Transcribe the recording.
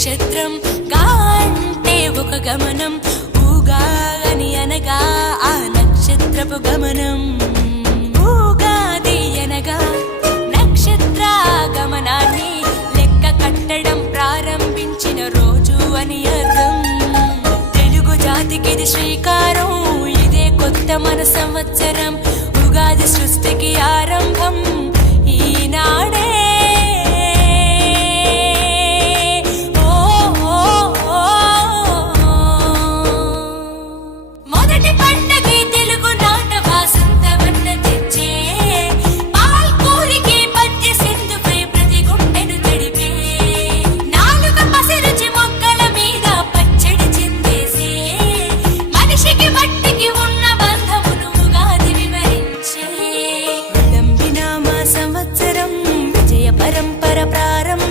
నక్షత్రం గా అంటే ఒక గమనం, ఊగా అని అనగా ఆ నక్షత్రపు గమనం. ఊగాది అనగా నక్షత్ర గమనాన్ని లెక్క కట్టడం ప్రారంభించిన రోజు అని అర్థం. తెలుగు జాతికిది శ్రీకారం, ఇదే కొత్త మన సంవత్సరం.